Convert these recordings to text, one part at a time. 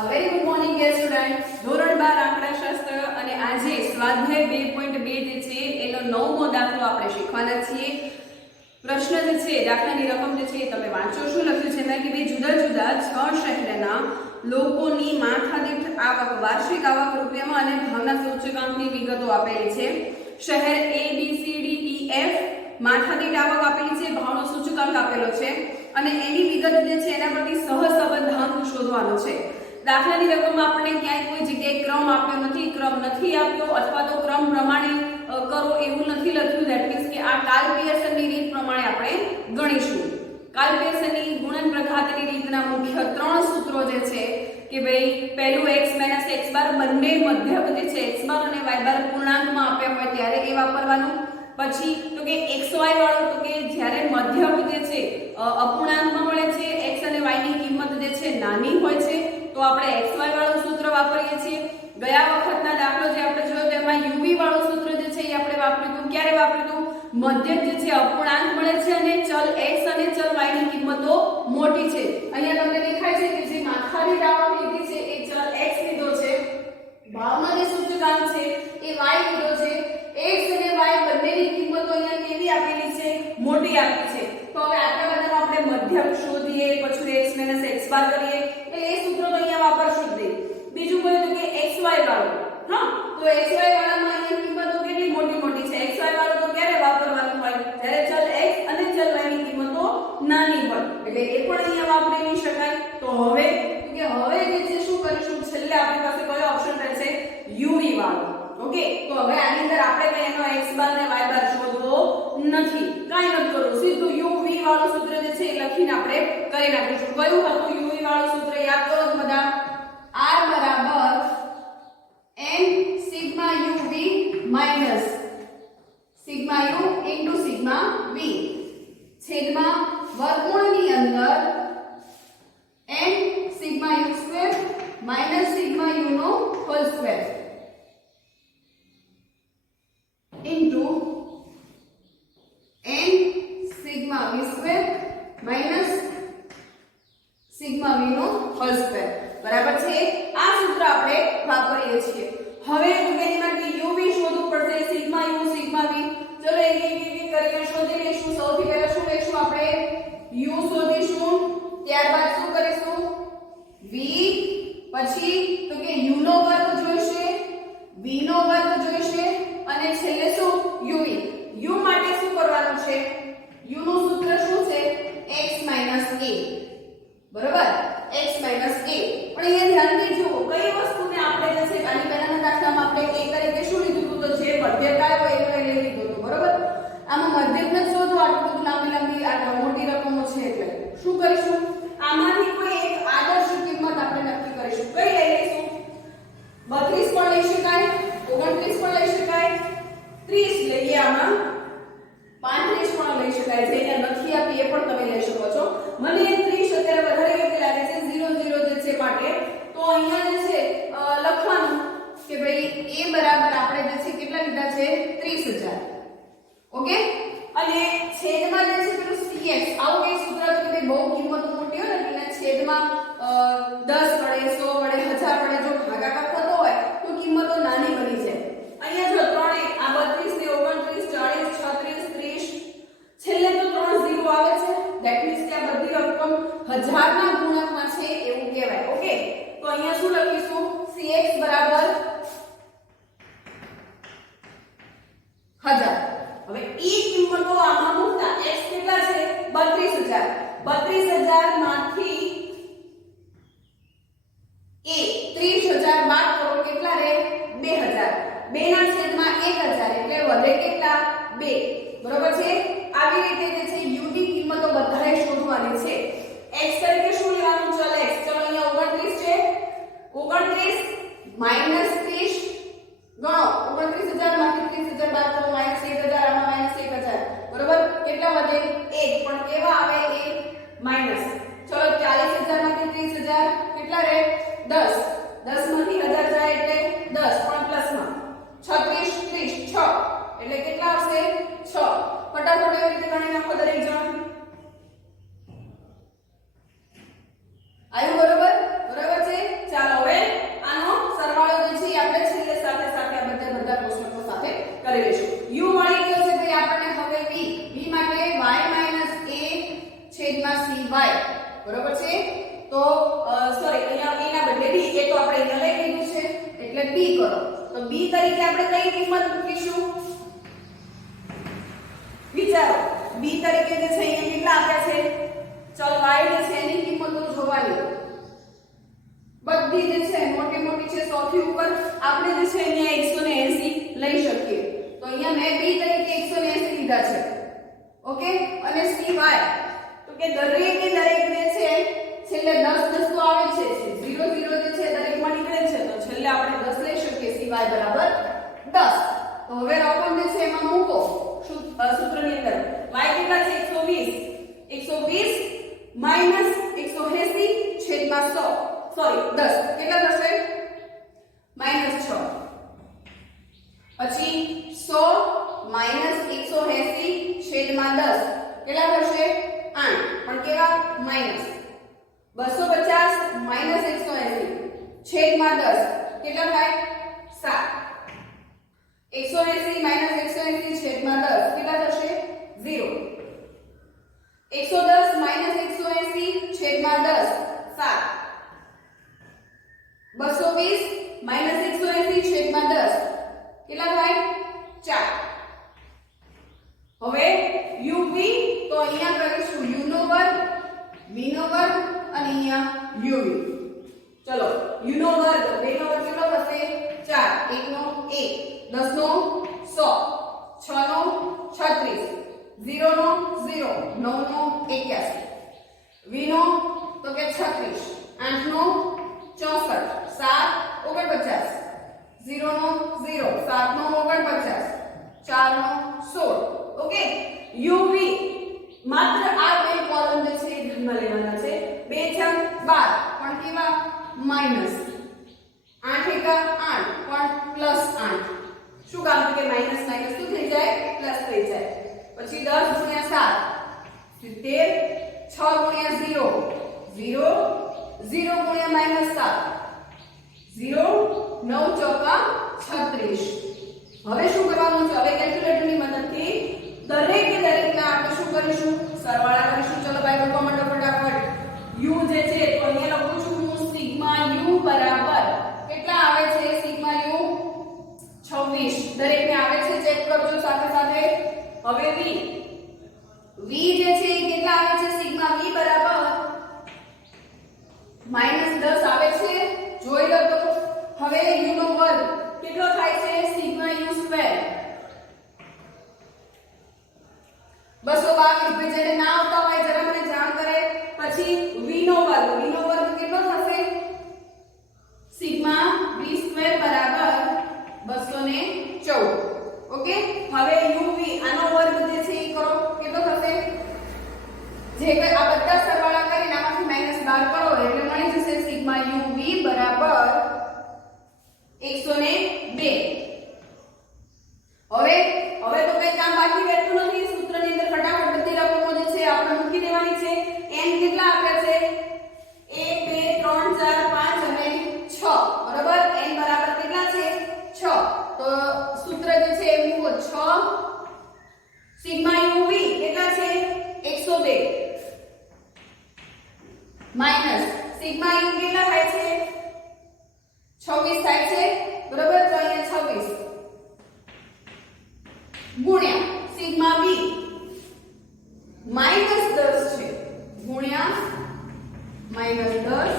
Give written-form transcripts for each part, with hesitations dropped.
A very good morning dear students. ધોરણ 12 આંકડાશાસ્ત્ર અને આજે સ્વાધ્યાય 2.2 જે છે એનો નવમો દાખલો આપણે શીખવાના છીએ. પ્રશ્ન જે છે દાખલાની રકમ જે છે તમે વાંચો. શું લખ્યું છે એમાં કે બે જુદા જુદા 6 શહેરના લોકોની માથાદીઠ આવક વાર્ષિક આવક રૂપિયામાં અને ભાવના સૂચકાંકની વિગતો આપેલી છે. શહેર A B C D E F માથાદીઠ આવક આપેલી છે, ભાવનો સૂચકાંક આપેલો છે અને એની વિગત જે છે એના પરથી સહસંબંધાંક શોધવાનો છે. દાખલાની રકમમાં આપણે ક્યાંય કોઈ જગ્યાએ ક્રમ આપ્યો નથી, ક્રમ નથી આપ્યો અથવા તો ક્રમ પ્રમાણે કરો એવું નથી લખ્યું. ધેટ મીન્સ કે આ કાર્લ પિયર્સનની રીત પ્રમાણે આપણે ગણીશું. કાર્લ પિયર્સનની ગુણન પ્રઘાતની રીતના મુખ્ય 3 સૂત્રો જે છે કે ભાઈ પહેલું x - x બાર બંને મધ્યક જે છે x બાર અને y બાર પૂર્ણાંકમાં આપ્યા હોય ત્યારે એ વાપરવાનું. પછી તો કે xy વાળો તો કે જ્યારે મધ્યક જે છે અપૂર્ણાંકમાં મળે છે, x અને y ની કિંમત જે છે નાની હોય છે તો આપણે xy વાળું સૂત્ર વાપરીએ છીએ. ગયા વખતના દાખલો જે આપણે જોયો તેમાં uv વાળું સૂત્ર જે છે એ આપણે વાપર્યું હતું. ક્યારે વાપર્યું હતું? મધ્યક જે છે અપૂર્ણાંક મળે છે અને ચલ x અને ચલ y ની કિંમતો મોટી છે. અહીંયા તમને દેખાય છે કે જે માથાદીઠ આવક લીધી છે એ ચલ x લીધો છે, ભાવનો જે સૂચકાંક છે એ y લીધો છે. x અને y બંનેની કિંમતો અહીંયા કેવી આપેલી છે? મોટી આપી છે. તો હવે આટલા બધાનો આપણે મધ્યક શોધીએ, પછી x - x બાર કરીએ એટલે એ સૂત્ર તો અહીંયા વાપરશું જ. બીજું કહ્યું કે xy વાળું. હા, તો xy વાળામાં અહીંયા કિંમતો કેટલી મોટી મોટી છે. xy વાળું તો ક્યારે વાપરવાનું હોય? જ્યારે ચલ x અને ચલ y ની કિંમતો નાની હોય એટલે એ પણ અહીંયા વાપરી નહીં શકાય. તો હવે જે છે શું કરીશું? છેલ્લે આપણી પાસે કયો ઓપ્શન રહેશે? uv વાળું. ઓકે, તો હવે આની અંદર આપણે કઈ એનો x બાર અને y બાર શોધવો નથી, કાઈ નથી કરવું. સીધું uv વાળું સૂત્ર જે છે એ લખીને આપણે કરી નાખીશું. કયું હતું uv વાળું સૂત્ર? યાદ કરો બધા. r બરાબર n sigma uv minus sigma u into sigma v છેદમાં વર્ગમૂળની અંદર n sigma u square minus sigma u નો whole square into n sigma v square minus sigma v નો હોલ સ્ક્વેર બરાબર છે. આ સૂત્ર આપણે વાપરીએ છીએ. હવે એની માટે uv શોધવું પડશે, sigma u sigma v. ચલો એક કરીને શોધી લઈશું. સૌથી પહેલા શું લઈશું આપણે? u શોધીશું, ત્યારબાદ શું કરીશું? v, પછી તો કે u નો વર્ગ જોઈશે, v નો વર્ગ જોઈશે અને છેલ્લે શું? uv. u માટે શું કરવાનું છે? u નું સૂત્ર શું છે? x - a. બરોબર? x - a. પણ અહીંયા ધ્યાનથી જુઓ કઈ વસ્તુને આપણે જે છે આની પહેલાના દાખલામાં આપણે a તરીકે શું લીધું હતું? તો જે મધ્યક આવ્યો એનો લઈ લીધું હતું. બરોબર? આમાં મધ્યક ન શોધવા, આટલું બધું લાંબી આ મોટી રકમો છે એટલે શું કરીશું? આમાંથી કોઈ એક આદર્શ કિંમત આપણે નક્કી કરીશું. કઈ લઈ લઈશું? 32 પણ લઈ શકાય, 29 પણ લઈ શકાય, 30 લઈએ, આમાં 35 પણ લઈ શકાય. જે અહીંયા નથી આપી એ પણ તમે લઈ શકો છો. મને 30 અત્યારે વધારે યોગ્ય લાગે છે 00 જે છે માટે. તો અહીંયા જે છે લખવાનું કે ભાઈ a બરાબર આપણે જે છે કેટલા લીધા છે? 30000. ઓકે, અને છેદમાં જે છે પેલું cx આવું એક સૂત્ર તો કે બહુ કિંમત મોટી હોય ને એટલે છેદમાં 10 વડે 100 વડે 1000 વડે જો ભાગાકાર થતો હોય તો કિંમતો નાની બની જાય. અહીંયા જો ત્રણે આ 32 ને 29 40 36 30 છેલ્લે તો 3 0 આવે છે. ધેટ મીન્સ કે આ બધી રકમ હજારના ગુણકમાં છે એવું કહેવાય. ઓકે, તો અહીંયા શું લખીશું? cx બરાબર 1000. હવે ઈ કિંમતો આમાં મૂકતા x કેટલા છે? 32000. 32000 માંથી a 30000 બાદ કરો કેટલા રહે? 2000. 2 ના છેદમાં 1000 એટલે વધે કેટલા? 2. બરોબર છે? આવી રીતે જે છે u ની કિંમતો બધાએ શોધવાની છે. x તરીકે શું લેવાનું? ચલ x. ચલો અહીંયા 29 છે, 29 માઈનસ 30 ગણો. 29000 માંથી 30000 બાદ કરો માઈનસ 1000, આમાં માઈનસ 1000. બરોબર? કેટલા વધે? 1. પણ કેવા આવે? એ માઈનસ. ચલો 40000 માંથી 30000 કેટલા રહે? 10. 10 માંથી 1000 જાય એટલે 10 પણ પ્લસમાં 36 30 6 એટલે કેટલા આવશે? 6. ફટાફટ એવી રીતે ગણી નાખો દરેક જણ. આવ્યું? બરોબર? બરોબર છે. ચાલો બરોબર છે? તો સોરી અહીંયા a ના બદલે b, એ તો આપણે અહીંયા લઈ લીધું છે એટલે b કરો. તો b તરીકે આપણે કઈ કિંમત મૂકીશું? વિચારો, b તરીકે જે છે અહીંયા કેટલા આપ્યા છે? ચલ y જે છે એની કિંમતો જોવાની. બધી જે છે મોટી મોટી છે, સૌથી ઉપર આપણે જે છે અહીંયા 180 લઈ શકીએ. તો અહીંયા મેં b તરીકે 180 લીધા છે. ઓકે, અને cy તો કે દરેક ને છે છેલ્લે 10 10 તો આવે છે, 0 0 જે છે દરેકમાં નીકળે છે, તો છેલ્લે આપણે 10 લઈ શકીએ. cy બરાબર 10. તો હવે રકમ જે છે એમાં મૂકો સૂત્રની અંદર. y કેટલા છે? 120. 120 માઈનસ 180 છેદમાં 100. સોરી 10 કેટલા થશે? -6. પછી 100 માઈનસ 180 છેદમાં 10 કેટલા થશે? 8. પણ કેવા? માઈનસ. 250 માઈનસ 180 છેદમાં 10 કેટલા થાય? 7. 180 માઈનસ 180 છેદમાં 10 કેટલા થશે? 0. 110 માઈનસ 180 છેદમાં 10 7. 220 માઈનસ 180 છેદમાં 10 કેટલા થાય? 4. હવે uv તો અહીંયા કરીશું u નો વર્ગ, v નો વર્ગ અને અહીંયા uv. ચલો u નો વર્ગ, 2 નો વર્ગ કેટલો થશે? 4. 1 નો 1, 10 નો 100, 6 નો 36, 0 નો 0, 9 નો 81, v નો તો કે 36, 8 નો 64, 7 49, 0 નો 0, 7 નો 49, 4 નો 16. ઓકે, uv માત્ર આ બે કોલમ જે છે ધ્યાનમાં લેવાના છે. 2 છંગ 12 પણ કેવા? માઈનસ. 8 એકા 8 પણ પ્લસ 8. શું કામ? કે માઈનસ માઈનસ શું થઈ જાય? પ્લસ થઈ જાય. પછી 10 ગુણ્યા 7 70, 6 ગુણ્યા 0 0, 0 ગુણ્યા -7 0, 9 ચોકા 36. હવે શું કરવાનું છે? હવે કેલ્ક્યુલેટરની મદદથી દરેકને આપણે શું કરીશું? સરવાળા કરીશું. ચલો ભાઈ લખવા માંડો ફટાફટ. u જે છે તો અહીંયા લખું છું હું સિગ્મા u બરાબર કેટલા આવે છે? Sigma u 26. દરેકને આવે છે ચેક કરજો સાથે સાથે. હવે v જે છે એ કેટલા આવે છે? સિગ્મા v બરાબર -10 આવે છે. જોઈ લો તો. હવે u નો વર્ગ કેટલો થાય છે? Sigma u square 222. ભાઈ જેને ના આવતા હોય જરા મને જાણ કરે. પછી v નો વર્ગ કેટલો થશે? સિગ્મા v સ્ક્વેર બરાબર 214. ઓકે, હવે uv આનો વર્ગ જે છે એ કરો કેટલો થશે? જે કે આ બધા સરવાળા કરીને આમાંથી -12 કરો એટલે મળી જશે સિગ્મા uv બરાબર 102. હવે તો કઈ કામ બાકી રહેતું નથી. સૂત્રની અંદર ફટાફટ બધી રકમો જે છે આપણે મૂકી દેવાની છે. n કેટલા આપ્યા છે? 1 2 3 4 5 અને 6. બરાબર? n બરાબર કેટલા છે? 6. તો સૂત્ર જે છે એ મૂકો 6 સિગ્મા uv કેટલા છે? 102 માઈનસ સિગ્મા u કેટલા થાય છે? 26 થાય છે. બરાબર? તો અહીંયા 26 ગુણ્યા સિગ્મા v -10 છે ગુણ્યા -10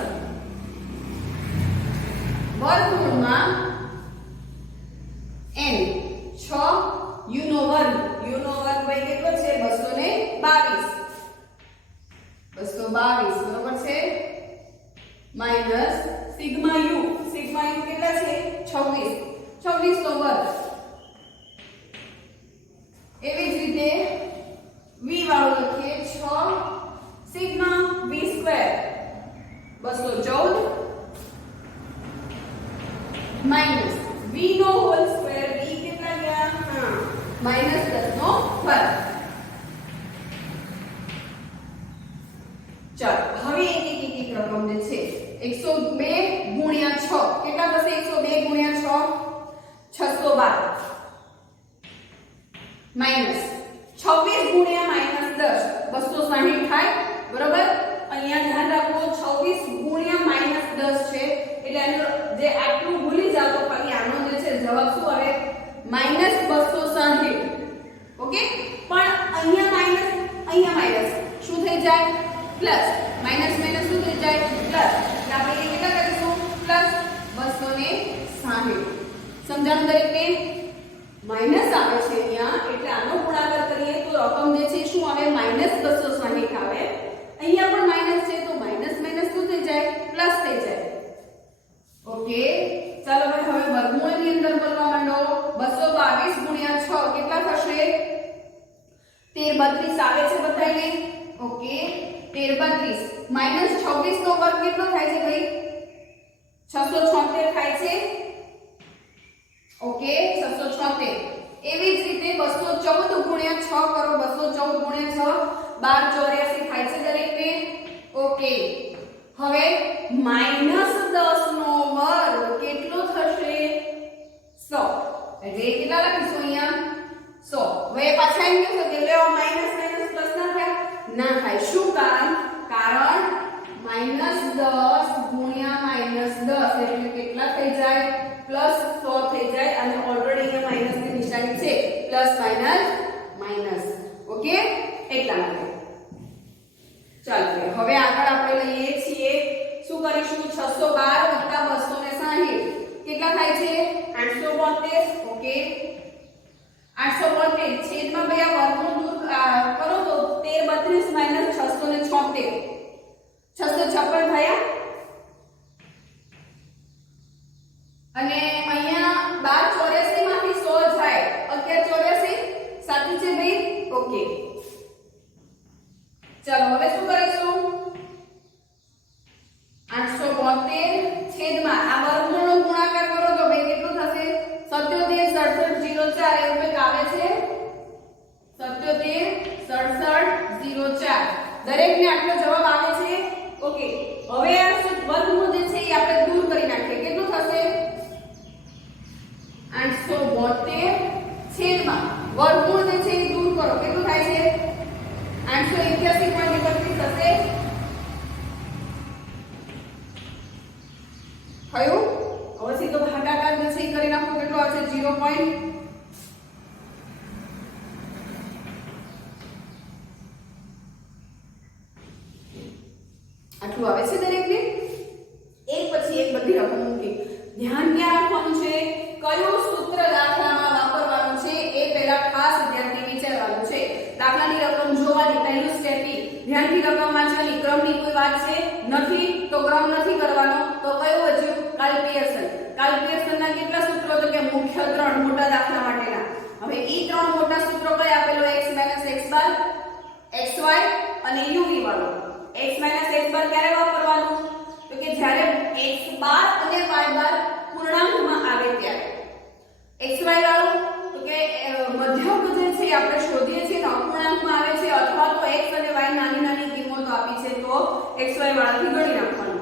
વર્ગમૂળમાં n 6 u નો વર્ગ ભાઈ કેટલો છે? 222 બરોબર છે? માઈનસ સિગ્મા u કેટલા છે? 26 નો વર્ગ. એવી જ રીતે v વાળું લખીએ 6 sigma v square 214 minus v નો હોલ સ્ક્વેર. v કેટલા ગયા? હા, -10 નો વર્ગ. ચાલો હવે એક રકમ જે છે 102 ગુણ્યા 6 કેટલા થશે? 102 ગુણ્યા 6 612 માઈનસ 26 ગુણ્યા -10 260 થાય. બરોબર? અહીંયા ધ્યાન સમજાણું દરેકને? માઈનસ આવે છે અહીંયા એટલે આનો ગુણાકાર કરીએ તો રકમ જે છે શું આવે? -260 આવે. અહીંયા પણ માઈનસ છે તો માઈનસ માઈનસ શું થઈ જાય? પ્લસ થઈ જાય. ઓકે, ચાલો ભાઈ હવે વર્ગમૂળની અંદર બોલવા માંડો. 222 ગુણ્યા 6 કેટલા થશે? 1332 આવે છે બધાને? ઓકે, 1332 માઈનસ 26 નો વર્ગ કેટલો થાય છે ભાઈ? 676 થાય છે. ઓકે, 676. એવી જ રીતે 214 ગુણ્યા 6 કરો. 214 ગુણ્યા 6 1284 થાય છે દરેકને. ઓકે, હવે -10 નો વર્ગ કેટલો થશે? 100. એટલે કેટલા લખીશું અહીંયા? 100. હવે પાછા એમ કહો કે લે માઈનસ માઈનસ પ્લસ ના થાય? ના થાય. શું કારણ? કારણ -10 ગુણ્યા -10 એટલે કેટલા થઈ જાય? +100 થઈ જાય. અને ઓલરેડી અહીંયા માઈનસ ની નિશાની છે. Plus minus minus. ઓકે, એટલા માટે. ચાલો હવે આગળ આપણે લઈએ છીએ શું કરીશું? 612 + 260 કેટલા થાય છે? 872. ઓકે, 872 છેદમાં બે આ વર્ગમૂળ દૂર કરો તો 1332 - 676 656 થયા. અને અહીંયા 1284 માંથી 100 જાય 1184 સાચું છે ભાઈ? ઓકે, ચાલો હવે શું કરીશું? 872 છેદમાં આ વર્ગમૂળનો ગુણાકાર કરો તો ભાઈ કેટલું થશે? 77 67 04 એવું કંઈક આવે છે. 77 67 04 દરેકને આટલો જવાબ આવે છે. ઓકે, હવે આ વર્ગમૂળ જે છે એ આપણે દૂર કરી નાખીએ. કેટલું થશે? 872 છેદમાં વર્ગમૂળ જે છે એ દૂર કરો. કેટલું થાય છે? 881.31 થશે. થયું? હવે સીધો ભાગાકાર જે છે એ કરી નાખો. કેટલો આવશે? 0. આટલું આવે છે દરેકને? એક પછી એક બધી રકમ મૂકી. ધ્યાન ક્યાં રાખવાનું છે? કયું સૂત્ર દાખલામાં વાપરવાનું છે એ પહેલા ખાસ ધ્યાનથી વિચારવાનું છે. દાખલાની રકમ જોવાની પહેલું સ્ટેપ ઈ. ધ્યાનથી રકમ વાંચવાની. ક્રમની કોઈ વાત છે નથી તો ક્રમ નથી કરવાનો. તો કયું વધ્યું? Karl Pearson. કાર્લ પિયર્સનના કેટલા સૂત્રો? તો કે મુખ્ય 3 મોટા દાખલા માટેના. હવે ઈ 3 મોટા સૂત્રો કયા? આપેલો x - x બાર, xy અને uv વાળો. x - x બાર ક્યારે વાપરવાનું? તો કે જ્યારે x બાર અને y બાર પૂર્ણાંકમાં આવે ત્યારે. xy વાળું તો કે મધ્યક જે છે આપણે શોધીએ છીએ ને અપૂર્ણાંકમાં આવે છે અથવા તો x અને y નાની નાની કિંમતો આપી છે તો xy વાળાથી ગણી નાખવાનું.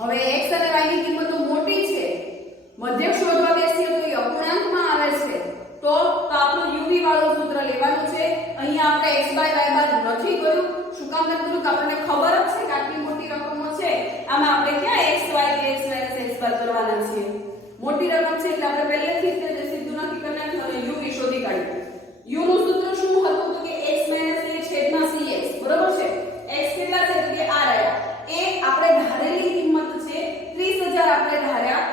હવે x અને y ની કિંમતો મોટી છે, મધ્યક શોધવા બેસીએ તો એ અપૂર્ણાંકમાં આવે છે તો આપણું uv વાળું સૂત્ર લેવાનું છે. અહીંયા આપણે x y બાર નથી કર્યું. શું કામ નથી કર્યું? આપણને ખબર જ છે કે આટલી મોટી રકમો છે, આમાં આપણે ક્યાં x y કે x - x બાર કરવાના છે? મોટી રકમ છે એટલે આપણે પહેલેથી જ સીધું નક્કી કરી નાખ્યું અને uv શોધી કાઢ્યું. u નું સૂત્ર શું હતું? તો કે x - a છેદમાં cx. બરોબર છે? x કેટલા છે? તો કે આ રહ્યા. એ આપણે ધારેલી કિંમત છે 30000 આપણે ધાર્યા.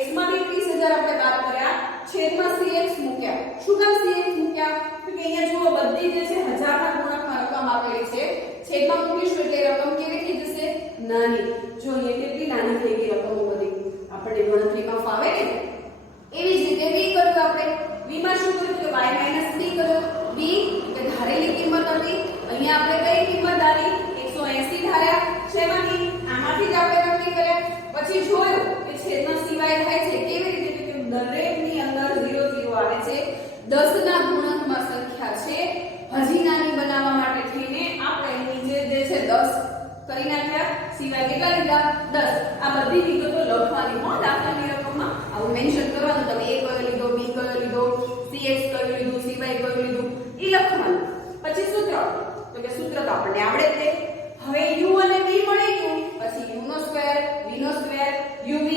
x માંથી 30000 આપણે બાદ કર્યા. છેદમાં cx મૂક્યા. શું કામ cx મૂક્યા? તો કે અહીંયા જુઓ બધી જે છે હજારના ગુણકમાં રકમ આપેલી છે. છેદમાં મૂકીશું એટલે રકમ કેવી થઈ જશે? નાની. જો અહીંયા કેટલી નાની થઈ ગઈ રકમો બધી. આપણે ગણતરીમાં ફાવે ને એવી જ રીતે b કર્યું આપણે. b માં શું કર્યું? તો y - b કર્યું. b કે ધારેલી કિંમત હતી. અહીંયા આપણે કઈ કિંમત ધારી? 180 ધાર્યા. શેમાંથી? આમાંથી જ આપણે નક્કી કર્યા. પછી જોયું કે છેદમાં cy થાય છે. કેવી રીતે? કે દરેકની અંદર 0 0 આવે છે. 10 ના ગુણકમાં સંખ્યા છે. હજી નાની બનાવવા માટે થઈને આપણે નીચે જે છે 10 કરી નાખ્યા. સિવાય કેટલા લીધા? 10. આ બધી વિગતો લખવાની હો દાખલાની રકમમાં. આવું મેન્શન કરવાનું. તમે a કયો લીધો, b કયો લીધો, cx કયો લીધું, cy કયો લીધું એ લખવાનું. પછી સૂત્ર. તો કે સૂત્ર તો આપણને આવડે જ છે. હવે u અને v મળી ગયું. પછી u નો સ્ક્વેર, v નો સ્ક્વેર, uv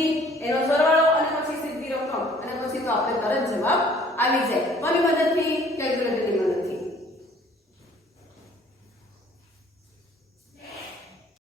એનો સરવાળો અને પછી સીધી રકમ અને પછી તો આપણે તરત જવાબ આવી જાય. કોની મદદથી?